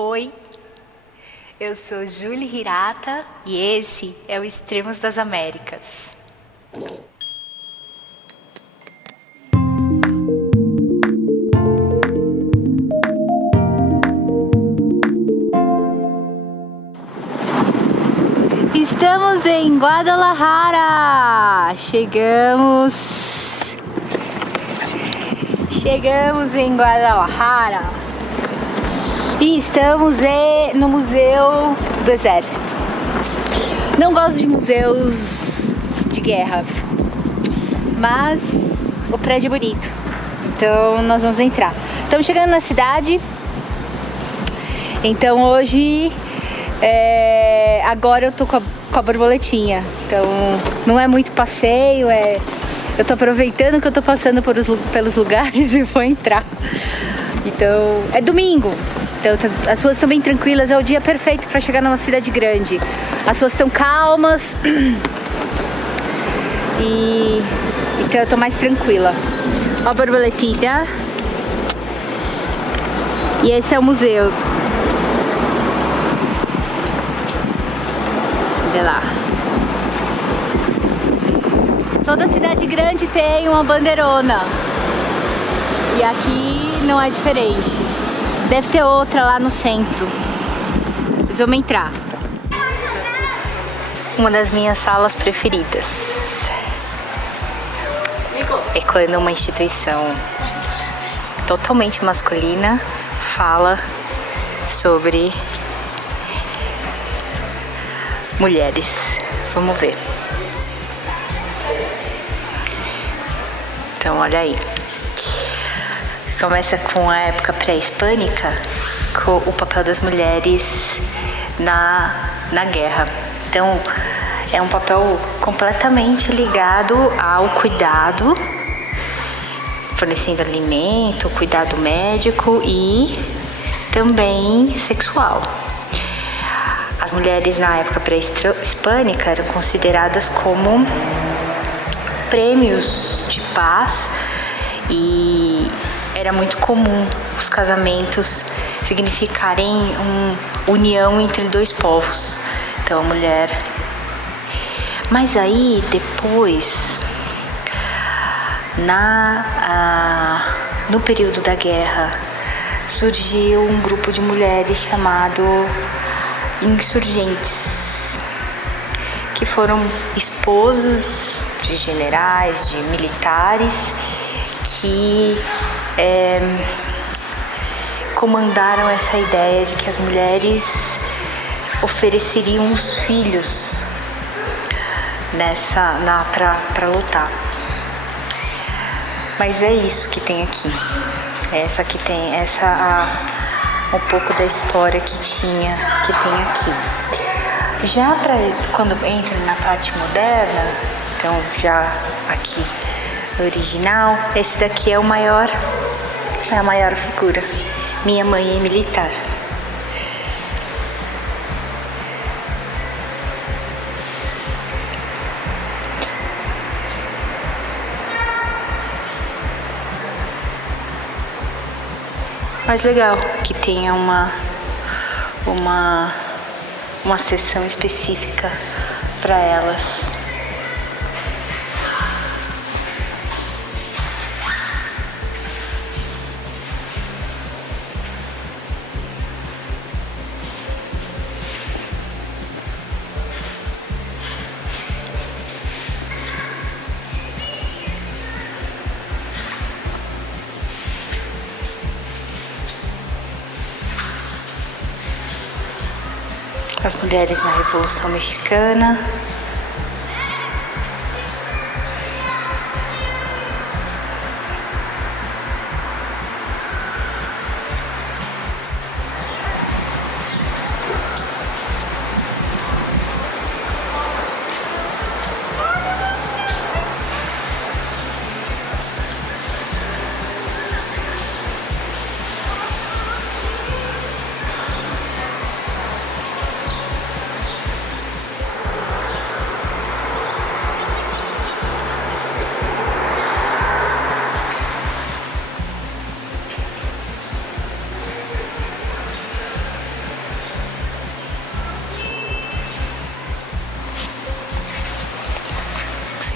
Oi, eu sou Julie Hirata e esse é o Extremos das Américas. Estamos em Guadalajara! Chegamos em Guadalajara e estamos no Museu do Exército. Não gosto de museus de guerra, mas o prédio é bonito, então nós vamos entrar. Estamos chegando na cidade, então hoje agora eu tô com a borboletinha, então não é muito passeio, eu tô aproveitando que eu tô passando pelos lugares e vou entrar. Então é domingo, então as ruas estão bem tranquilas, é o dia perfeito para chegar numa cidade grande. As ruas estão calmas e então eu tô mais tranquila. Ó a borboletinha. E esse é o museu. Olha lá. Toda cidade grande tem uma bandeirona. E aqui não é diferente. Deve ter outra lá no centro. Mas vamos entrar. Uma das minhas salas preferidas é quando uma instituição totalmente masculina fala sobre mulheres. Vamos ver. Então, olha aí. Começa com a época pré-hispânica, com o papel das mulheres na guerra. Então, é um papel completamente ligado ao cuidado, fornecendo alimento, cuidado médico e também sexual. As mulheres na época pré-hispânica eram consideradas como prêmios de paz e era muito comum os casamentos significarem uma união entre dois povos. Então a mulher... Mas aí depois, no período da guerra, surgiu um grupo de mulheres chamado insurgentes, que foram esposas de generais, de militares, que comandaram essa ideia de que as mulheres ofereceriam os filhos para lutar. Mas é isso que tem aqui. Um pouco da história que tem aqui. Já quando entra na parte moderna, então já aqui original, esse daqui é a maior figura. Minha mãe é militar. Mais legal que tenha uma sessão específica para elas. As mulheres na Revolução Mexicana.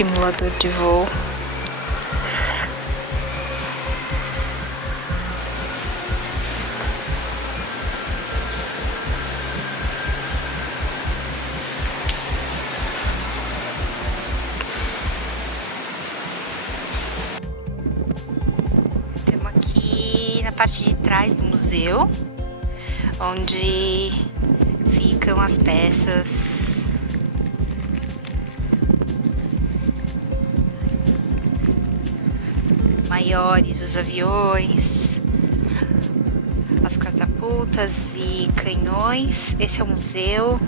simulador de voo. Estamos aqui na parte de trás do museu, onde ficam as peças maiores, os aviões, as catapultas e canhões. Esse é o museu.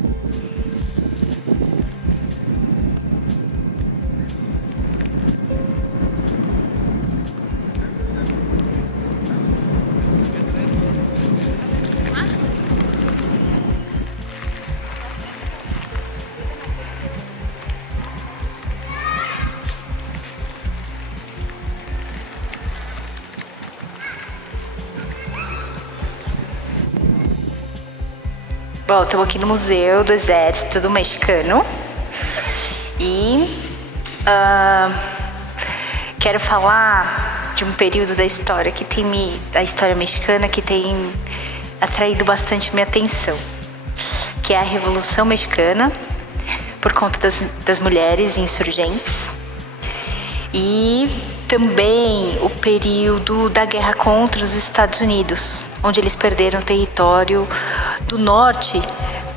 Bom, estamos aqui no Museu do Exército do Mexicano e quero falar de um período da história da história mexicana que tem atraído bastante minha atenção, que é a Revolução Mexicana, por conta das mulheres insurgentes, e também o período da guerra contra os Estados Unidos, onde eles perderam território do norte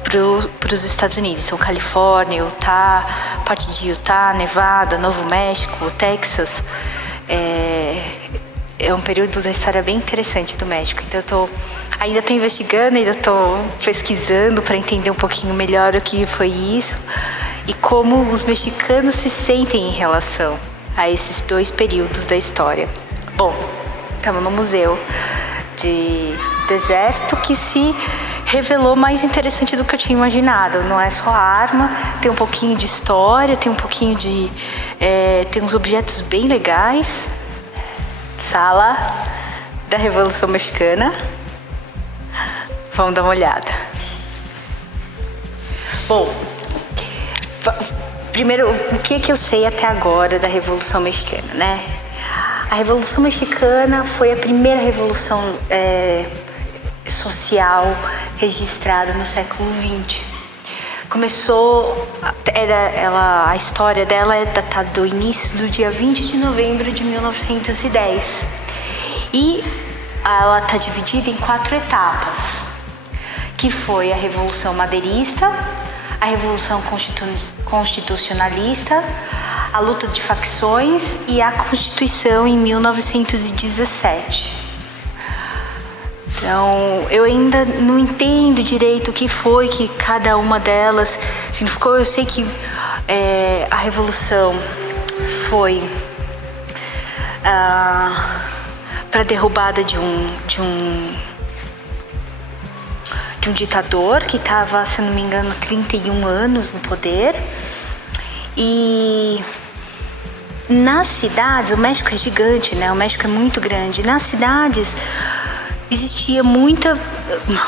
para os Estados Unidos. Então, Califórnia, Utah, parte de Utah, Nevada, Novo México, Texas. É um período da história bem interessante do México. Então, ainda estou investigando, ainda estou pesquisando para entender um pouquinho melhor o que foi isso e como os mexicanos se sentem em relação a esses dois períodos da história. Bom, estamos no Museu do Exército, que se revelou mais interessante do que eu tinha imaginado. Não é só arma, tem um pouquinho de história, tem um pouquinho de... tem uns objetos bem legais. Sala da Revolução Mexicana. Vamos dar uma olhada. Bom, primeiro, o que eu sei até agora da Revolução Mexicana, né? A Revolução Mexicana foi a primeira revolução social registrada no século XX. Começou, a história dela é datada do início do dia 20 de novembro de 1910. E ela está dividida em 4 etapas, que foi a Revolução Maderista, a Revolução Constitucionalista, a luta de facções e a Constituição em 1917. Então, eu ainda não entendo direito o que foi que cada uma delas significou. Eu sei que a Revolução foi para a derrubada de um ditador que estava, se não me engano, 31 anos no poder. E nas cidades, o México é gigante, né? O México é muito grande. Nas cidades existia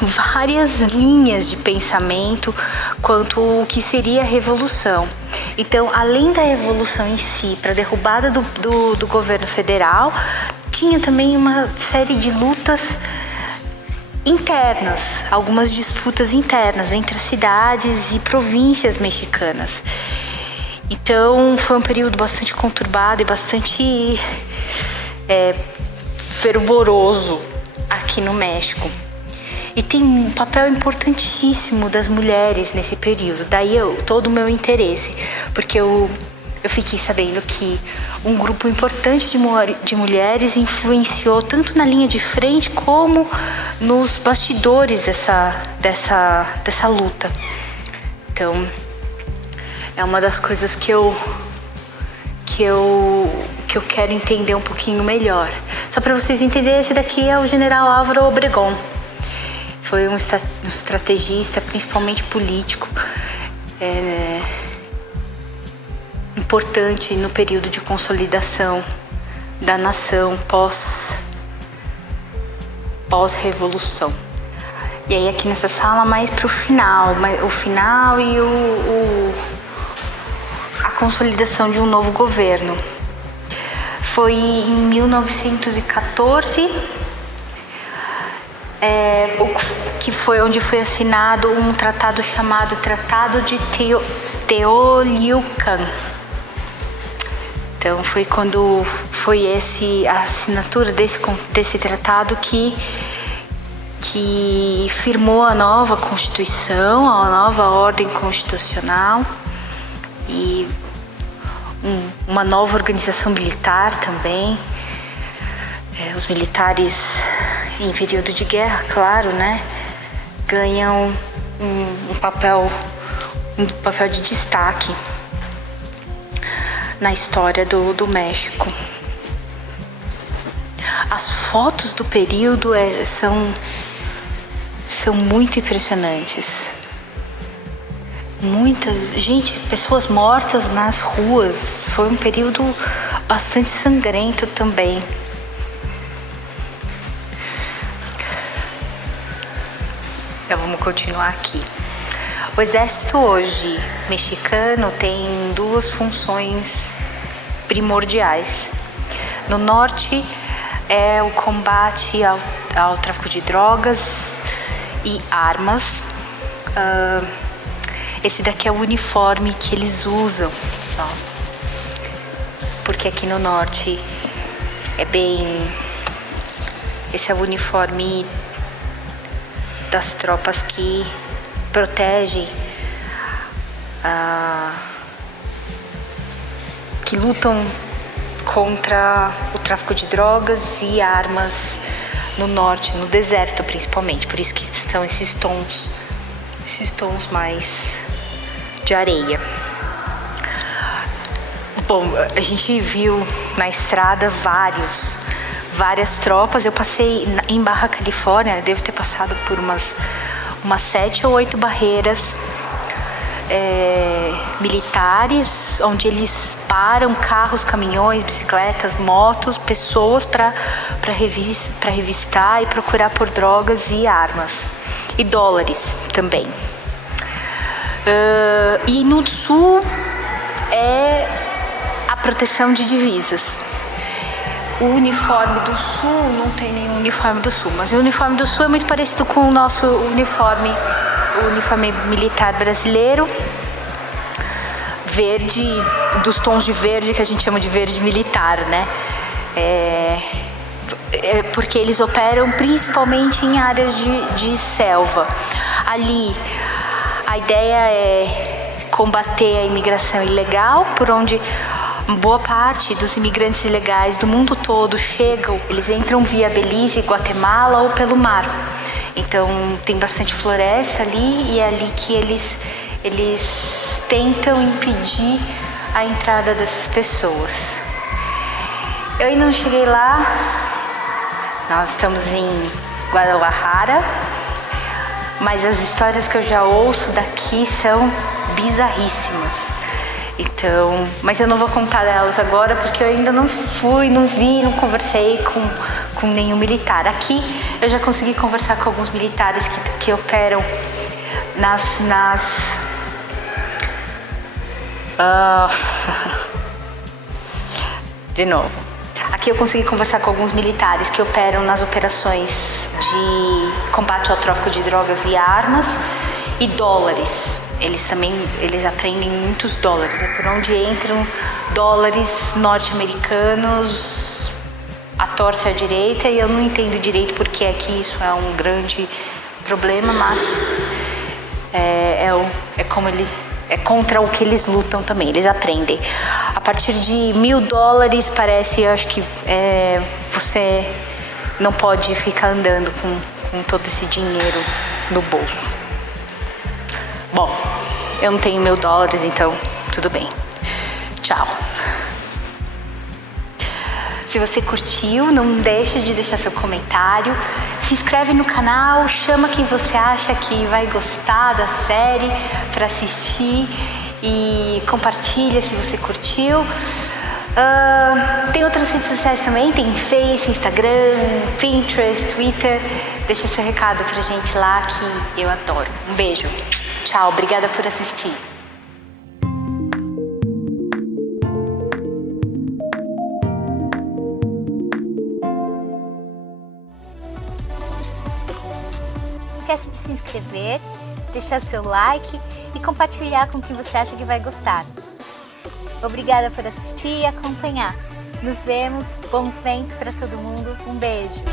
várias linhas de pensamento quanto o que seria a revolução. Então, além da revolução em si, para a derrubada do governo federal, tinha também uma série de lutas internas, algumas disputas internas entre cidades e províncias mexicanas. Então, foi um período bastante conturbado e bastante fervoroso aqui no México. E tem um papel importantíssimo das mulheres nesse período. Daí todo o meu interesse, porque eu fiquei sabendo que um grupo importante de mulheres influenciou tanto na linha de frente como nos bastidores dessa luta. Então, é uma das coisas que eu quero entender um pouquinho melhor. Só para vocês entenderem, esse daqui é o General Álvaro Obregón. Foi um estrategista, principalmente político, importante no período de consolidação da nação pós-revolução. E aí aqui nessa sala mais pro final, o final e a consolidação de um novo governo. Foi em 1914, que foi onde foi assinado um tratado chamado Tratado de Teoliocan. Então foi quando foi a assinatura desse tratado que firmou a nova Constituição, a nova ordem constitucional e uma nova organização militar também. Os militares em período de guerra, claro, né, ganham um papel de destaque na história do México. As fotos do período são muito impressionantes. Pessoas mortas nas ruas. Foi um período bastante sangrento também. Então vamos continuar aqui. O exército hoje mexicano tem duas funções primordiais. No norte é o combate ao tráfico de drogas e armas. Esse daqui é o uniforme que eles usam, ó. Porque aqui no norte esse é o uniforme das tropas que protegem, que lutam contra o tráfico de drogas e armas no norte, no deserto principalmente. Por isso que são esses tons mais de areia. Bom, a gente viu na estrada várias tropas. Eu passei em Baja Califórnia, devo ter passado por umas 7 ou 8 barreiras militares, onde eles param carros, caminhões, bicicletas, motos, pessoas para revistar e procurar por drogas e armas. E dólares também. E no sul é a proteção de divisas. O uniforme do sul não tem nenhum uniforme do sul, mas o uniforme do sul é muito parecido com o nosso uniforme militar brasileiro. Verde, dos tons de verde que a gente chama de verde militar, né? Porque eles operam principalmente em áreas de selva. Ali, a ideia é combater a imigração ilegal, por onde boa parte dos imigrantes ilegais do mundo todo chegam. Eles entram via Belize, Guatemala ou pelo mar. Então, tem bastante floresta ali e é ali que eles tentam impedir a entrada dessas pessoas. Eu ainda não cheguei lá. Nós estamos em Guadalajara, mas as histórias que eu já ouço daqui são bizarríssimas. Então, mas eu não vou contar delas agora porque eu ainda não fui, não vi, não conversei com nenhum militar. Aqui eu já consegui conversar com alguns militares que operam de novo. Aqui eu consegui conversar com alguns militares que operam nas operações de combate ao tráfico de drogas e armas e dólares. Eles apreendem muitos dólares. É por onde entram dólares norte-americanos à torta e à direita, e eu não entendo direito porque é que isso é um grande problema, mas é contra o que eles lutam também. Eles aprendem. A partir de $1.000 parece, eu acho que você não pode ficar andando com todo esse dinheiro no bolso. Bom, eu não tenho $1.000, então tudo bem. Tchau. Se você curtiu, não deixe de deixar seu comentário. Se inscreve no canal, chama quem você acha que vai gostar da série para assistir e compartilha se você curtiu. Tem outras redes sociais também, tem Face, Instagram, Pinterest, Twitter. Deixa seu recado pra gente lá que eu adoro. Um beijo. Tchau, obrigada por assistir. esquece de se inscrever, deixar seu like e compartilhar com quem você acha que vai gostar. Obrigada por assistir e acompanhar. Nos vemos, bons ventos para todo mundo, um beijo!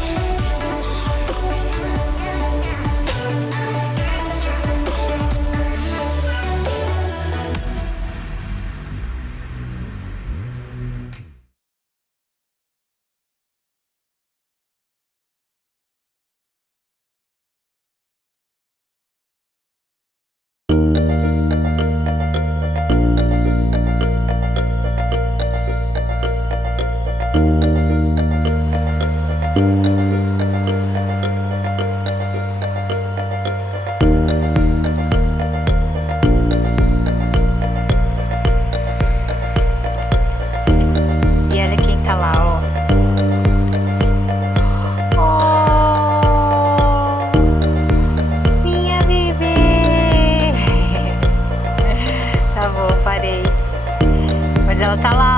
Mas ela tá lá.